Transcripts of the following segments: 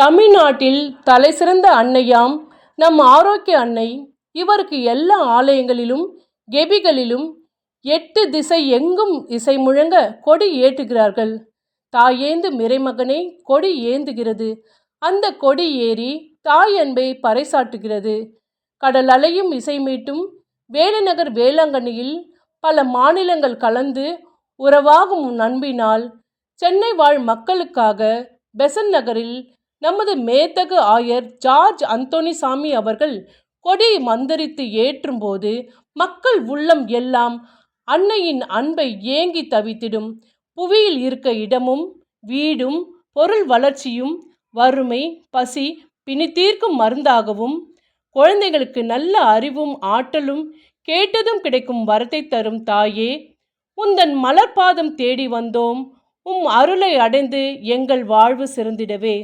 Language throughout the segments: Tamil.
தமிழ்நாட்டில் தலைசிறந்த அன்னையாம் நம் ஆரோக்கிய அன்னை. இவருக்கு எல்லா ஆலயங்களிலும் கெபிகளிலும் 8 திசை எங்கும் இசை முழங்க கொடி ஏற்றுகிறார்கள். தாயேந்து மிறைமகனை கொடி ஏந்துகிறது. அந்த கொடி ஏறி தாய் அன்பை பறைசாட்டுகிறது. கடல் அலையும் இசை மீட்டும் வேலுநகர் வேளாங்கண்ணியில் பல மாநிலங்கள் கலந்து உறவாகும் அன்பினால் சென்னை வாழ் மக்களுக்காக பெசன்ட் நகரில் நமது மேதகு ஆயர் ஜார்ஜ் அந்தோணிசாமி அவர்கள் கொடி மந்திரித்து ஏற்றும் போது மக்கள் உள்ளம் எல்லாம் அன்னையின் அன்பை ஏங்கி தவித்திடும். புவியில் இருக்க இடமும் வீடும் பொருள் வளர்ச்சியும் வறுமை பசி பிணி தீர்க்கும் மருந்தாகவும் குழந்தைகளுக்கு நல்ல அறிவும் ஆற்றலும் கேட்டதும் கிடைக்கும் வரத்தை தரும் தாயே, உந்தன் மலர்பாதம் தேடி வந்தோம். அருளை அடைந்து எங்கள் வாழ்வு சிறந்திடவே.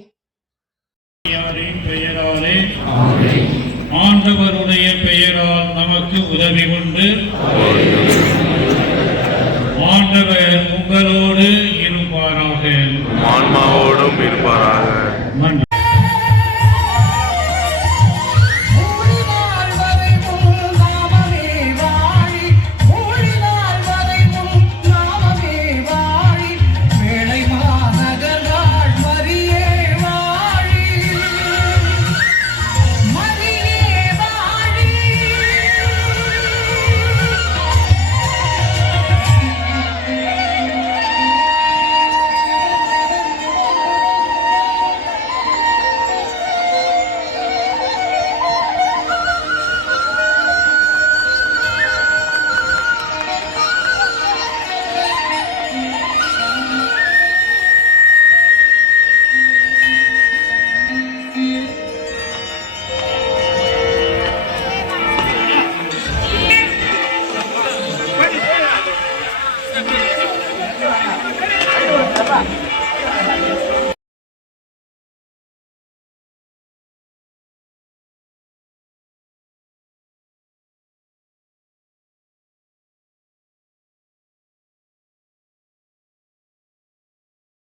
பெயராலே ஆண்டவருடைய பெயரால் நமக்கு உதவி உண்டு. ஆண்டவர் உங்களோடு இருப்பாராக, ஆன்மாவோடும் இருப்பாராக. Apa?